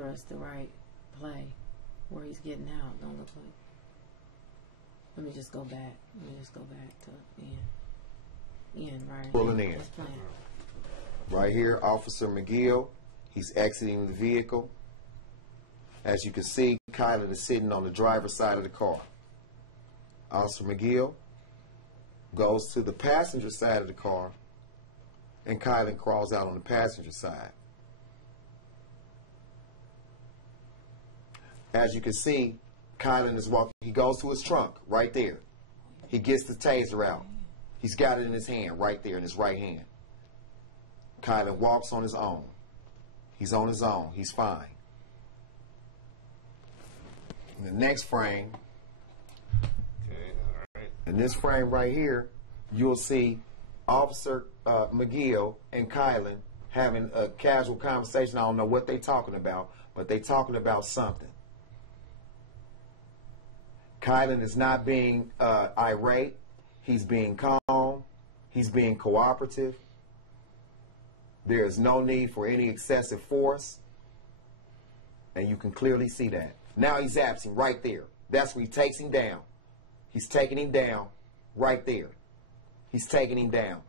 us the right play where he's getting out. Don't look like. Let me just go back. Let me just go back to Ian, right? Pulling in. Right here, Officer McGill. He's exiting the vehicle. As you can see, Kylan is sitting on the driver's side of the car. Officer McGill goes to the passenger side of the car, and Kylan crawls out on the passenger side. As you can see, Kylan is walking. He goes to his trunk right there. He gets the taser out. He's got it in his hand right there, in his right hand. Kylan walks on his own. He's on his own. He's fine. In the next frame, in this frame right here, you'll see Officer McGill and Kylan having a casual conversation. I don't know what they're talking about, but they're talking about something. Kylan is not being irate. He's being calm. He's being cooperative. There is no need for any excessive force. And you can clearly see that. Now he's absent right there. That's where he takes him down. He's taking him down right there. He's taking him down.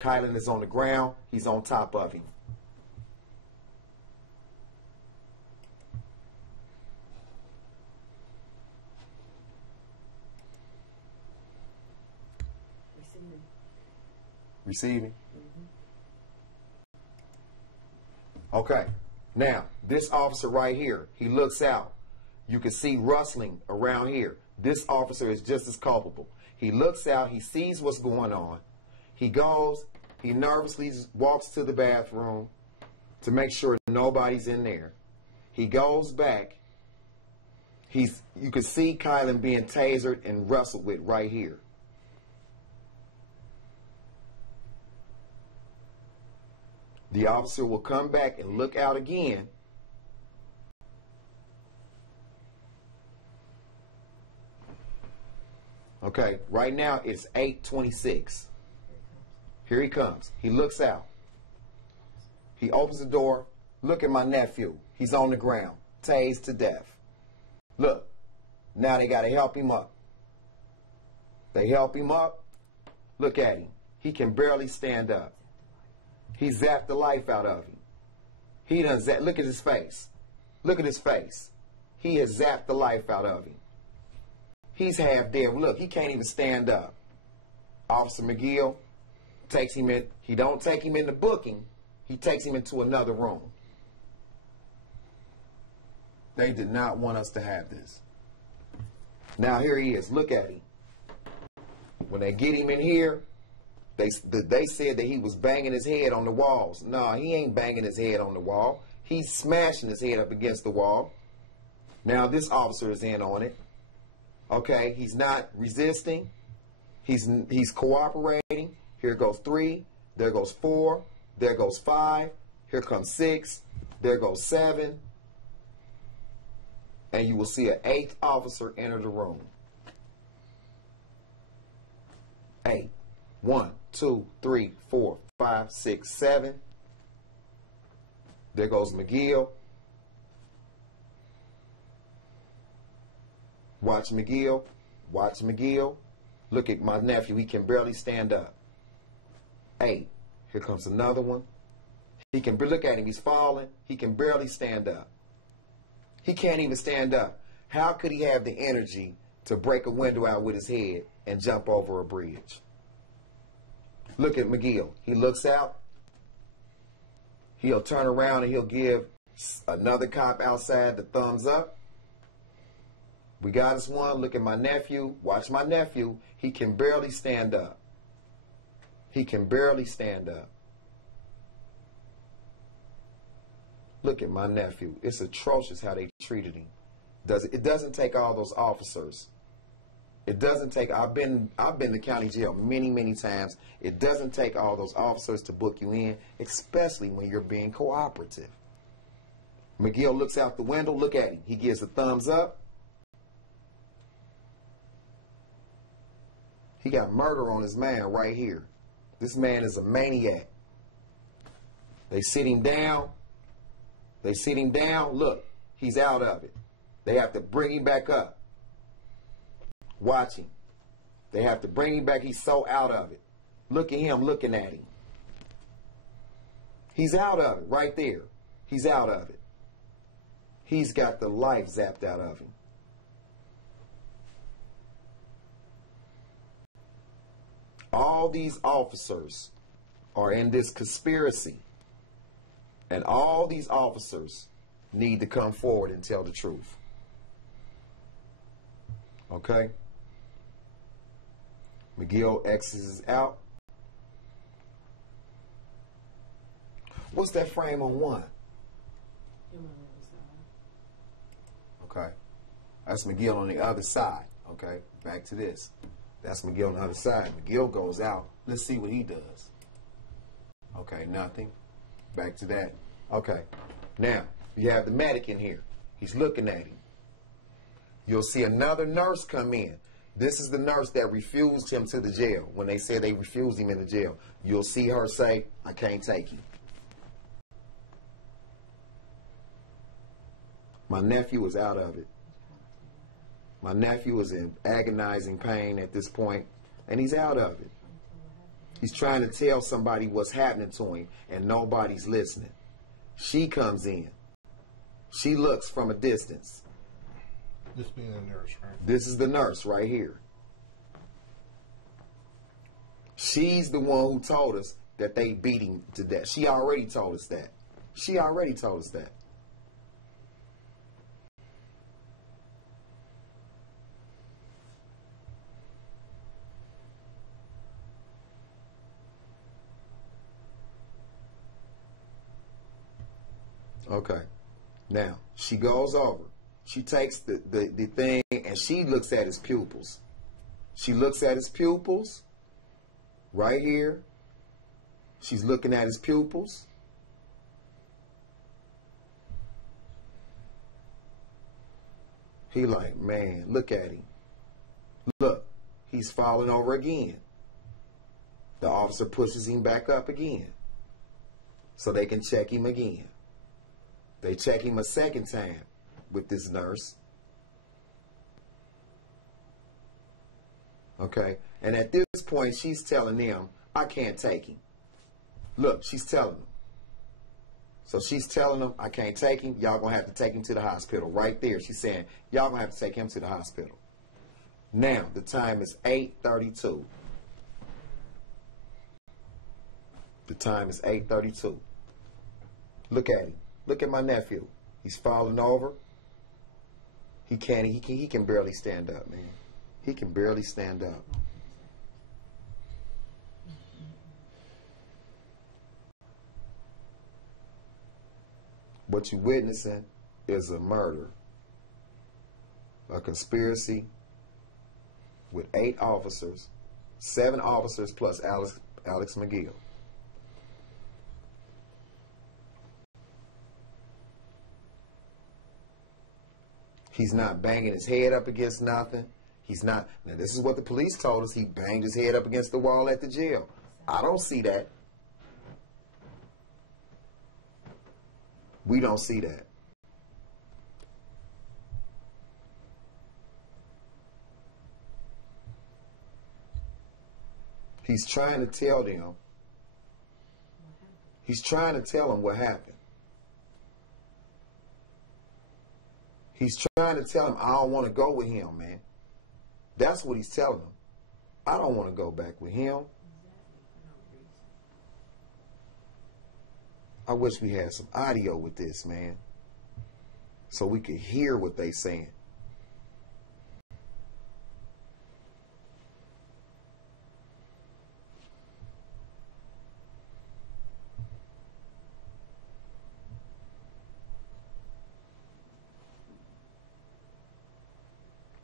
Kylan is on the ground. He's on top of him. Receiving. Okay. Now, this officer right here, he looks out. You can see rustling around here. This officer is just as culpable. He looks out. He sees what's going on. He goes. He nervously walks to the bathroom to make sure nobody's in there. He goes back. You can see Kylan being tasered and wrestled with right here. The officer will come back and look out again. Okay, right now it's 8:26. Here he comes. He looks out. He opens the door. Look at my nephew. He's on the ground, tased to death. Look, now they got to help him up. They help him up. Look at him. He can barely stand up. He zapped the life out of him. He done zapped. Look at his face. Look at his face. He has zapped the life out of him. He's half dead. Look, he can't even stand up. Officer McGill takes him in. He don't take him in the booking. He takes him into another room. They did not want us to have this. Now here he is. Look at him. When they get him in here, they said that he was banging his head on the walls. No, he ain't banging his head on the wall. He's smashing his head up against the wall. Now this officer is in on it. Okay, he's not resisting. He's cooperating. Here goes 3. There goes 4. There goes 5. Here comes 6. There goes 7. And you will see an 8th officer enter the room. 8. 1, 2, 3, 4, 5, 6, 7. There goes McGill. Watch McGill. Watch McGill. Look at my nephew. He can barely stand up. 8. Here comes another one. He can look at him. He's falling. He can barely stand up. He can't even stand up. How could he have the energy to break a window out with his head and jump over a bridge? Look at McGill. He looks out. He'll turn around and he'll give another cop outside the thumbs up. We got us one. Look at my nephew. Watch my nephew. He can barely stand up. He can barely stand up. Look at my nephew. It's atrocious how they treated him. It doesn't take all those officers. It doesn't take. I've been to county jail many, many times. It doesn't take all those officers to book you in, especially when you're being cooperative. McGill looks out the window. Look at him. He gives a thumbs up. He got murder on his man right here. This man is a maniac. They sit him down. They sit him down. Look, He's out of it. They have to bring him back up. Watch him. They have to bring him back. He's so out of it. Look at him looking at him. He's out of it right there. He's out of it. He's got the life zapped out of him. All these officers are in this conspiracy. And all these officers need to come forward and tell the truth. Okay? McGill X's out. What's that frame on one? Okay. That's McGill on the other side. Okay. Back to this. That's McGill on the other side. McGill goes out. Let's see what he does. Okay. Nothing. Back to that. Okay. Now, you have the medic in here. He's looking at him. You'll see another nurse come in. This is the nurse that refused him to the jail. When they said they refused him in the jail, you'll see her say, I can't take him. My nephew is out of it. My nephew is in agonizing pain at this point, and he's out of it. He's trying to tell somebody what's happening to him, and nobody's listening. She comes in. She looks from a distance. This being a nurse, right? This is the nurse right here. She's the one who told us that they beat him to death. She already told us that. She already told us that. Okay. Now, she goes over. She takes the thing and she looks at his pupils. She looks at his pupils right here. She's looking at his pupils. He like, man, look at him. Look, he's falling over again. The officer pushes him back up again so they can check him again. They check him a second time with this nurse. Okay? And at this point, she's telling them, I can't take him. Look, she's telling them. So she's telling them, I can't take him. Y'all going to have to take him to the hospital. Right there, she's saying, y'all going to have to take him to the hospital. Now, the time is 8:32. The time is 8:32. Look at him. Look at my nephew. He's falling over. He can barely stand up, man. He can barely stand up. What you're witnessing is a murder, a conspiracy with 8 officers, 7 officers plus Alex McGill. He's not banging his head up against nothing. He's not. Now, this is what the police told us. He banged his head up against the wall at the jail. I don't see that. We don't see that. He's trying to tell them. He's trying to tell them what happened. He's trying to tell him, I don't want to go with him, man. That's what he's telling him. I don't want to go back with him. I wish we had some audio with this, man, so we could hear what they saying.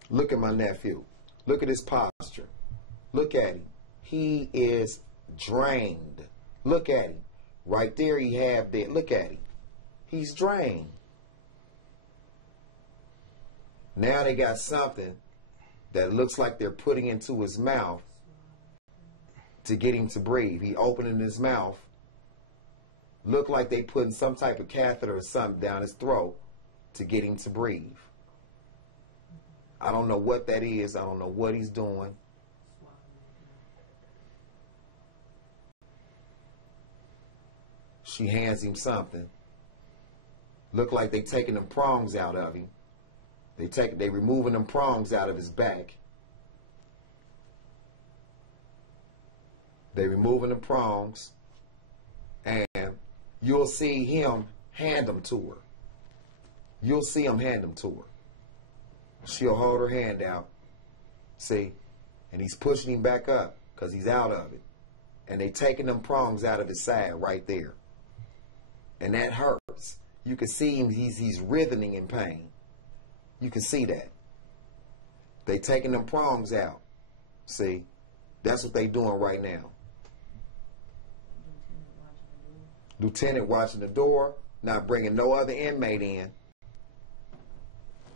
Look at my nephew. Look at his posture. Look at him. He is drained. Look at him. Right there he have there. Look at him. He's drained. Now they got something that looks like they're putting into his mouth to get him to breathe. He opening his mouth. Look like they putting some type of catheter or something down his throat to get him to breathe. I don't know what that is. I don't know what he's doing. She hands him something. Look like they taking them prongs out of him. They removing them prongs out of his back. They removing the prongs, and you'll see him hand them to her. You'll see him hand them to her. She'll hold her hand out, see, and he's pushing him back up because he's out of it. And they taking them prongs out of his side right there. And that hurts. You can see him, he's writhing in pain. You can see that. They taking them prongs out. See, that's what they doing right now. Lieutenant watching the door, not bringing no other inmate in.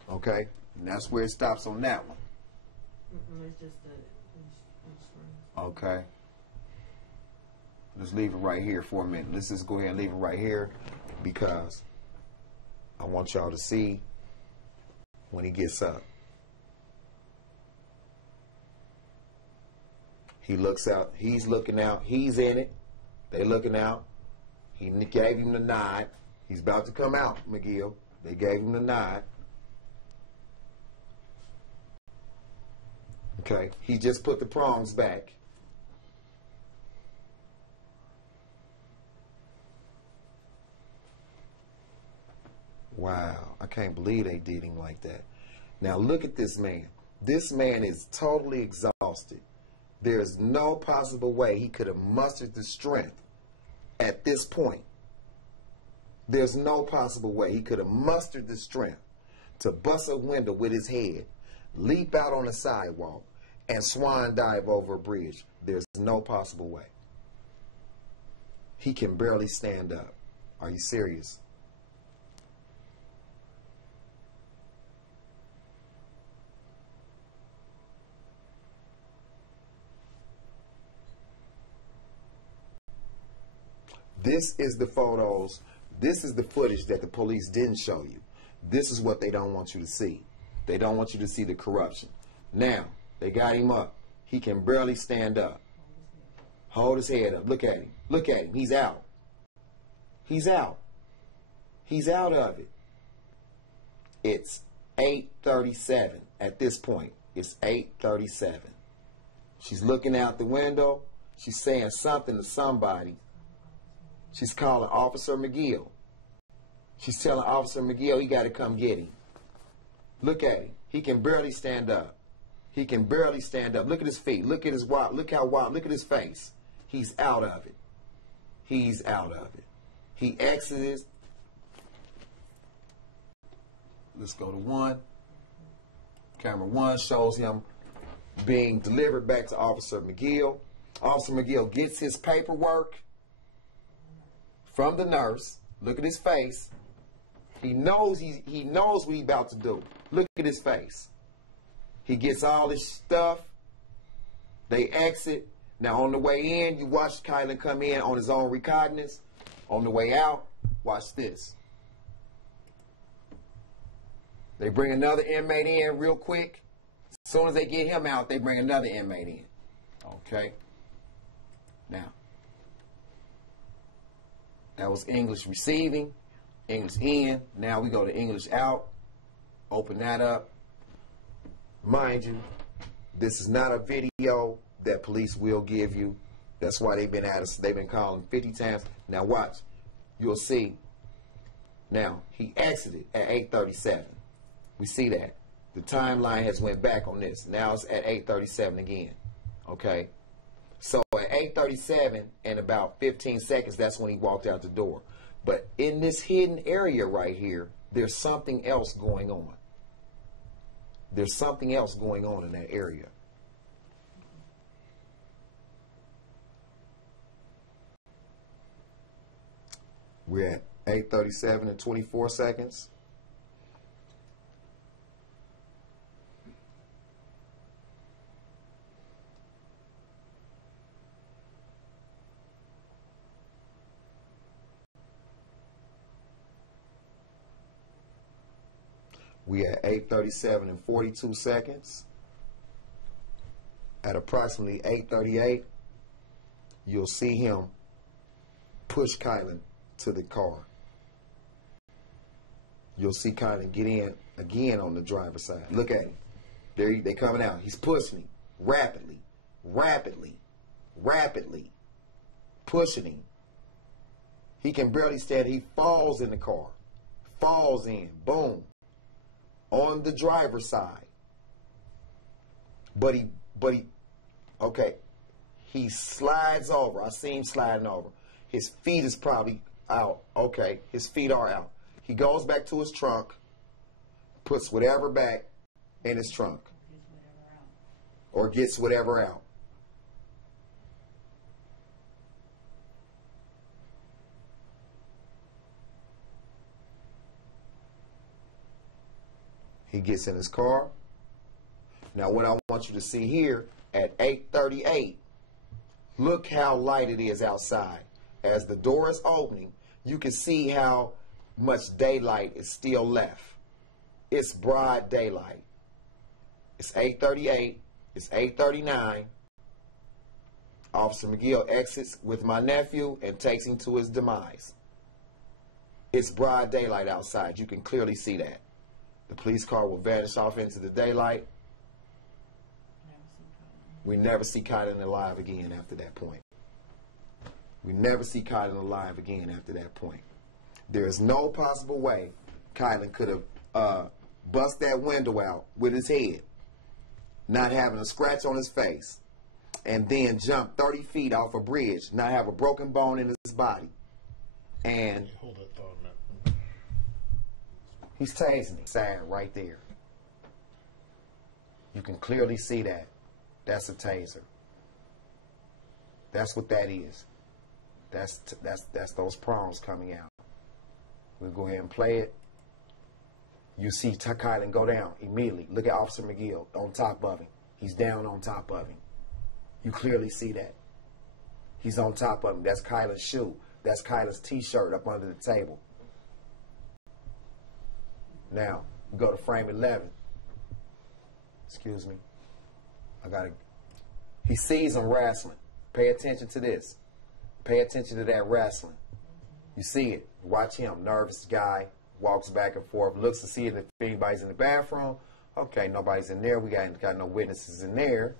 Okay, and that's where it stops on that one. It's just Okay. Let's leave it right here for a minute. Let's just go ahead and leave it right here because I want y'all to see when he gets up. He looks out. He's looking out. He's in it. They looking out. He gave him the nod. He's about to come out, McGill. They gave him the nod. Okay. He just put the prongs back. Wow. I can't believe they did him like that. Now look at this man. This man is totally exhausted. There's no possible way he could have mustered the strength at this point. There's no possible way he could have mustered the strength to bust a window with his head, leap out on the sidewalk, and swan dive over a bridge. There's no possible way. He can barely stand up. Are you serious? This is the photos. This is the footage that the police didn't show you. This is what they don't want you to see. They don't want you to see the corruption. Now, they got him up. He can barely stand up. Hold his head up. Look at him. Look at him. He's out. He's out. He's out of it. It's 8:37 at this point. It's 8:37. She's looking out the window. She's saying something to somebody. She's calling Officer McGill. She's telling Officer McGill he got to come get him. Look at him. He can barely stand up. He can barely stand up. Look at his feet. Look at his wide. Look how wide. Look at his face. He's out of it. He's out of it. He exited. Let's go to one. Camera one shows him being delivered back to Officer McGill. Officer McGill gets his paperwork from the nurse. Look at his face. He knows what he's about to do. Look at his face. He gets all his stuff. They exit. Now on the way in, you watch Kylan come in on his own recognizance. On the way out, watch this. They bring another inmate in real quick. As soon as they get him out, they bring another inmate in. Okay. Now, that was English receiving, English in. Now we go to English out. Open that up. Mind you, this is not a video that police will give you. That's why they've been at us. They've been calling 50 times. Now watch. You'll see. Now, he exited at 8:37. We see that. The timeline has went back on this. Now it's at 8:37 again. Okay? So at 8:37 and about 15 seconds, that's when he walked out the door. But in this hidden area right here, there's something else going on. There's something else going on in that area. We're at 8:37 and 24 seconds. We at 8:37 and 42 seconds. At approximately 8:38, you'll see him push Kylan to the car. You'll see Kylan get in again on the driver's side. Look at him. They coming out. He's pushing him rapidly, rapidly, rapidly, pushing him. He can barely stand. He falls in the car. Falls in. Boom. On the driver's side. But he, okay. He slides over. I see him sliding over. His feet is probably out. Okay. His feet are out. He goes back to his trunk, puts whatever back in his trunk. Or gets whatever out. He gets in his car. Now what I want you to see here at 8:38, look how light it is outside. As the door is opening, you can see how much daylight is still left. It's broad daylight. It's 8:38. It's 8:39. Officer McGill exits with my nephew and takes him to his demise. It's broad daylight outside. You can clearly see that. The police car will vanish off into the daylight. We never see Kylan alive again after that point. We never see Kylan alive again after that point. There is no possible way Kylan could have bust that window out with his head, not having a scratch on his face, and then jump 30 feet off a bridge, not have a broken bone in his body. And Hold that thought, man. he's tasing him. Sad right there. You can clearly see that. That's a taser. That's what that is. That's those prongs coming out. We'll go ahead and play it. You see Kylan go down immediately. Look at Officer McGill on top of him. He's down on top of him. You clearly see that. He's on top of him. That's Kylan's shoe. That's Kylan's t-shirt up under the table. Now, we go to frame 11. Excuse me. He sees him wrestling. Pay attention to this. Pay attention to that wrestling. You see it. Watch him. Nervous guy. Walks back and forth. Looks to see if anybody's in the bathroom. Okay, nobody's in there. We got no witnesses in there.